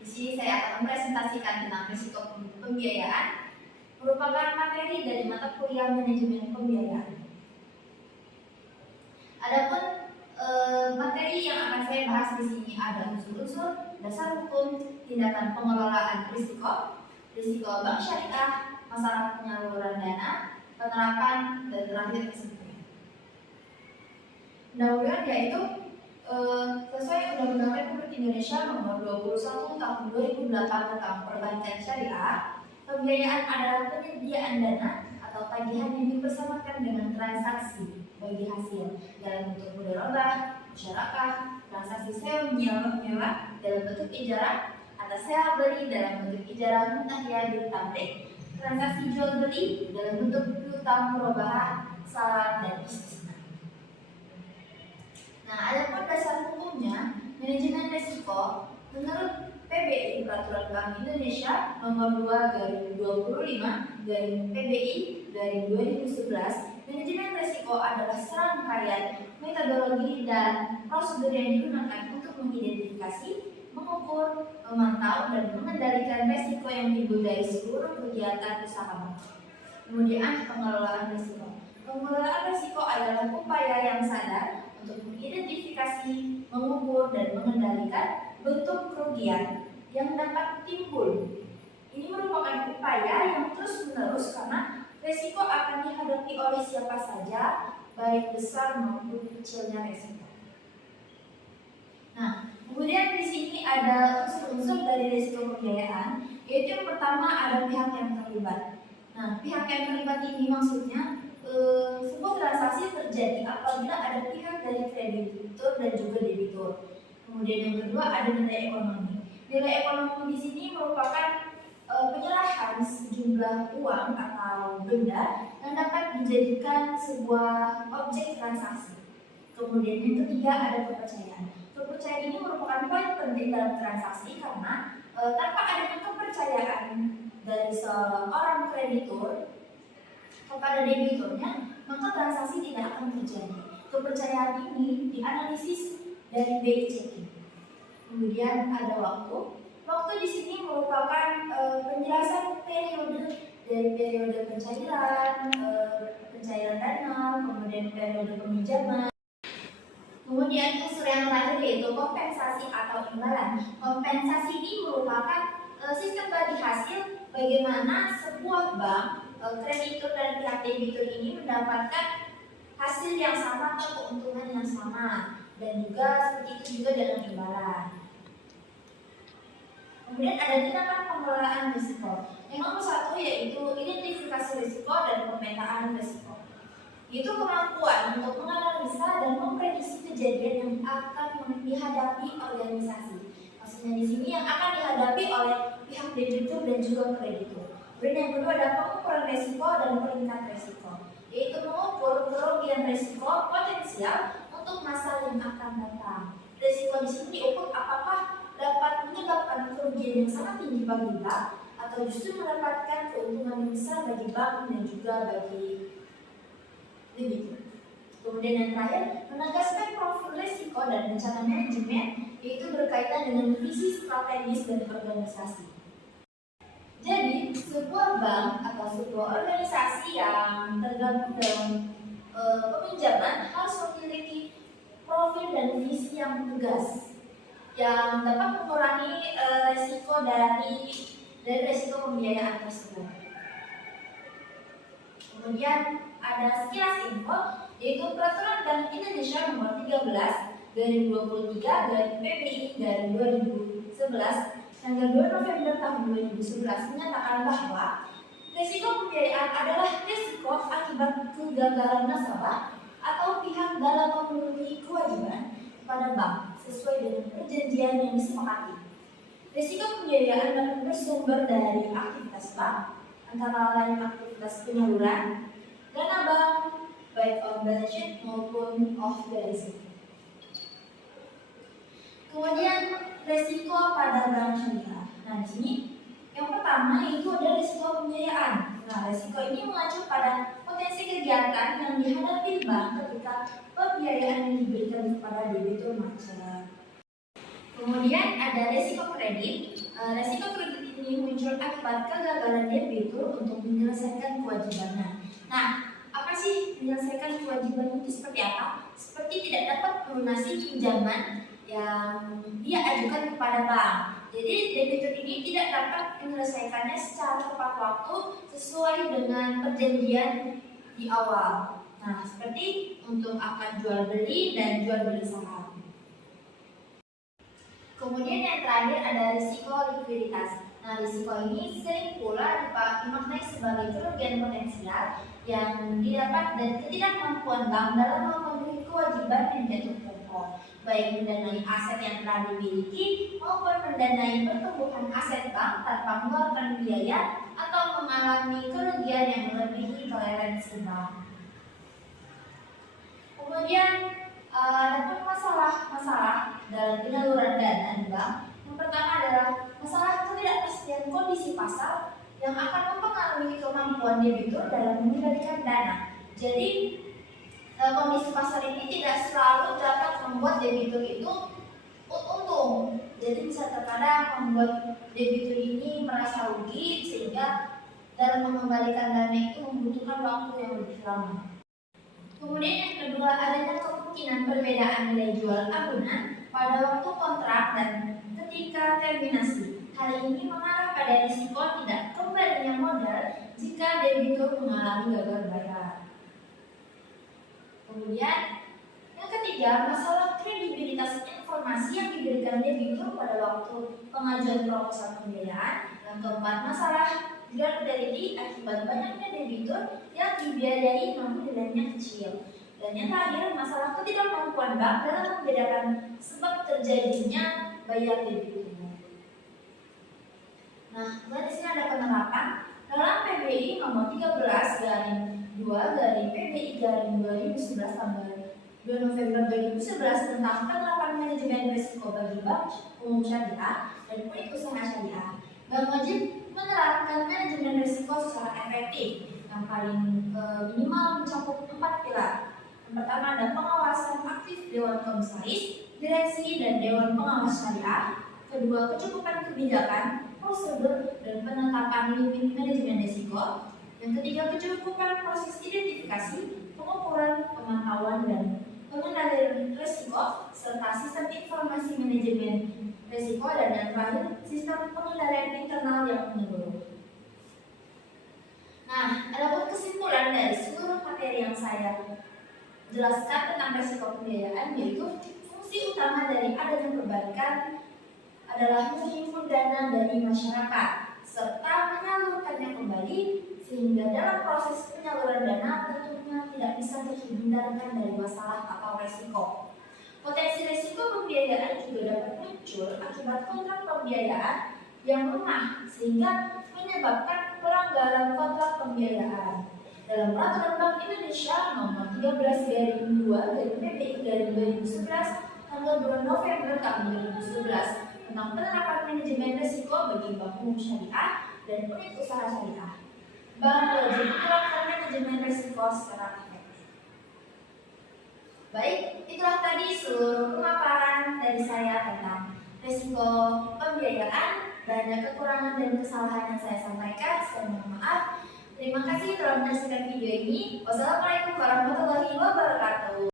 Di sini saya akan mempresentasikan tentang risiko pembiayaan, merupakan materi dari mata kuliah manajemen pembiayaan. Adapun materi yang akan saya bahas di sini ada unsur-unsur dasar hukum, tindakan pengelolaan risiko, risiko bank syariah, masalah penyaluran dana, penerapan, dan terakhir kesimpulan. Undang-undang yaitu sesuai Undang-Undang Republik Indonesia Nomor 21 Tahun 2008 tentang Perbankan Syariah. Pembiayaan adalah penyediaan dana atau tagihan yang dipersamakan dengan transaksi bagi hasil dalam bentuk mudharabah, musyarakah, transaksi sewa menyewa dalam bentuk ijarah, atas sewa beli dalam bentuk ijarah mutahiyyah bil tamlik, transaksi jual beli dalam bentuk piutang murabahah, salam, dan istisna. Nah, adapun dasar hukumnya, manajemen risiko menurut PBI Peraturan Bank Indonesia Nomor 2/2005/PBI/2011, manajemen risiko adalah serangkaian metodologi dan prosedur yang digunakan untuk mengidentifikasi, mengukur, memantau, dan mengendalikan risiko yang timbul dari seluruh kegiatan usaha. Kemudian pengelolaan risiko. Pengelolaan risiko adalah upaya yang sadar untuk mengidentifikasi, mengukur, dan mengendalikan bentuk kerugian yang dapat timbul. Ini merupakan upaya yang terus-menerus karena risiko akan dihadapi oleh siapa saja, baik besar maupun kecilnya risiko. Nah, kemudian di sini ada unsur-unsur dari risiko pembiayaan, yaitu yang pertama ada pihak yang terlibat. Nah, pihak yang terlibat ini maksudnya sebuah transaksi terjadi apabila ada pihak dari kreditur dan juga debitur. Kemudian yang kedua ada nilai ekonomi. Nilai ekonomi di sini merupakan penyerahan sejumlah uang atau benda yang dapat dijadikan sebuah objek transaksi. Kemudian yang ketiga ada kepercayaan. Kepercayaan ini merupakan poin penting dalam transaksi karena tanpa adanya kepercayaan dari seorang kreditur kepada debiturnya, maka transaksi tidak akan terjadi. Kepercayaan ini dianalisis dari back checking. Kemudian ada waktu. Waktu di sini merupakan penjelasan periode dari periode pencairan dana, kemudian periode peminjaman. Kemudian unsur yang terakhir yaitu kompensasi atau imbalan. Kompensasi ini merupakan sistem bagi hasil bagaimana sebuah bank, kreditur dan pihak debitur ini mendapatkan hasil yang sama atau keuntungan yang sama, dan juga seperti itu juga dalam imbalan. Kemudian ada tindakan pengelolaan risiko. Yang nomor satu yaitu identifikasi risiko dan pemetaan risiko. Itu kemampuan untuk menganalisa dan memprediksi kejadian yang akan dihadapi organisasi. Maksudnya di sini yang akan dihadapi oleh pihak debitur dan juga kreditur. Kemudian yang kedua ada pengukuran risiko dan peringkat risiko, yaitu mengukur kerugian risiko potensial untuk masa yang akan datang. Risiko di sini diukur apakah dapat menyebabkan kerugian yang sangat tinggi bagi bank atau justru mendapatkan keuntungan yang besar bagi bank dan juga bagi debitur. Kemudian yang terakhir, menegaskan profil risiko dan rencana manajemen, yaitu berkaitan dengan visi strategis dan organisasi. Jadi, sebuah bank atau sebuah organisasi yang tergabung dalam peminjaman harus memiliki profil dan visi yang tegas yang dapat mengurangi risiko dari risiko pembiayaan tersebut. Kemudian ada sekilas info, yaitu Peraturan Bank Indonesia Nomor 13/2003/PBI/2011 tanggal 2 November tahun 2011 menyatakan bahwa risiko pembiayaan adalah risiko akibat kegagalan nasabah atau pihak dalam memenuhi kewajiban kepada bank sesuai dengan perjanjian yang disepakati. Risiko pembiayaan dapat bersumber dari aktivitas bank, antara lain aktivitas penyaluran dana bank baik on balance sheet maupun off balance sheet. Kemudian risiko pada bank syariah. Nah, di sini yang pertama yaitu ada risiko pembiayaan. Nah, risiko ini mengacu pada potensi kegiatan yang dihadapi bank ketika pembiayaan yang diberikan kepada debitur macet. Kemudian ada risiko kredit. Resiko kredit ini muncul akibat kegagalan debitur untuk menyelesaikan kewajibannya. Nah, apa sih menyelesaikan kewajiban itu seperti apa? Seperti tidak dapat melunasi pinjaman yang dia ajukan kepada bank. Jadi debitur ini tidak dapat menyelesaikannya secara tepat waktu sesuai dengan perjanjian di awal. Nah, seperti untuk akad jual beli dan jual beli saham. Kemudian yang terakhir ada risiko likuiditas. Nah, risiko ini sering pula dimaknai sebagai kerugian potensial yang didapat dan ketidakmampuan bank dalam memenuhi kewajiban yang jatuh tempo, baik mendanai aset yang telah dimiliki maupun mendanai pertumbuhan aset bank tanpa mengeluarkan biaya atau mengalami kerugian yang melebihi toleransi bank. Kemudian ada masalah dalam penyaluran dana di bank. Yang pertama adalah masalah ketidakpastian kondisi pasar yang akan mempengaruhi kemampuan debitur dalam mengendalikan dana. Jadi kondisi pasar ini tidak selalu dapat membuat debitur itu untung. Jadi bisa terkadang membuat debitur ini merasa rugi sehingga dalam mengembalikan dana itu membutuhkan waktu yang lebih lama. Kemudian yang kedua, adanya kemungkinan perbedaan nilai jual agunan pada waktu kontrak dan ketika terminasi. Hal ini mengarah pada risiko tidak kembalinya modal jika debitur mengalami gagal bayar. Kemudian yang ketiga, masalah kredibilitas informasi yang diberikan debitur pada waktu pengajuan proposal pembiayaan. Yang keempat, masalah liability akibat banyaknya debitur yang dibiayai namun nilainya kecil. Dan yang terakhir, masalah ketidakmampuan bank dalam membedakan sebab terjadinya bayar debitur. Nah, di sini ada penerapan dalam PBI nomor 13/2/PBI/2011 tanggal 2 November 2011 tentang penerapan manajemen risiko bagi bank umum syariah dan unit usaha syariah. Bank wajib menerapkan manajemen risiko secara efektif yang paling minimal mencakup 4 pilar. Yang pertama ada pengawasan aktif Dewan Komisaris, Direksi dan Dewan Pengawas Syariah. Kedua, kecukupan kebijakan, prosedur dan penetapan limit manajemen risiko. Yang ketiga, kecukupan proses identifikasi, pengukuran, pemantauan dan pengendalian risiko serta sistem informasi manajemen risiko, dan yang terakhir sistem pengendalian internal yang menyeluruh. Nah, adapun kesimpulan dari seluruh materi yang saya jelaskan tentang risiko pembiayaan, yaitu fungsi utama dari adanya perbankan adalah menghimpun dana dari masyarakat serta menyalurkannya kembali, sehingga dalam proses penyaluran dana tentunya tidak bisa terhindarkan dari masalah atau resiko. Potensi risiko pembiayaan juga dapat muncul akibat kontrak pembiayaan yang lemah sehingga menyebabkan pelanggaran kontrak pembiayaan. Dalam Peraturan Bank Indonesia Nomor 13/2/PBI/2011 tanggal 2 November tahun 2011 tentang penerapan manajemen risiko bagi bank umum syariah dan unit usaha syariah. Bank wajib menerapkan manajemen risiko secara efektif. Baik, itulah tadi seluruh pemaparan dari saya tentang risiko pembiayaan. Banyak kekurangan dan kesalahan yang saya sampaikan, saya mohon maaf. Terima kasih telah menyaksikan video ini. Wassalamualaikum warahmatullahi wabarakatuh.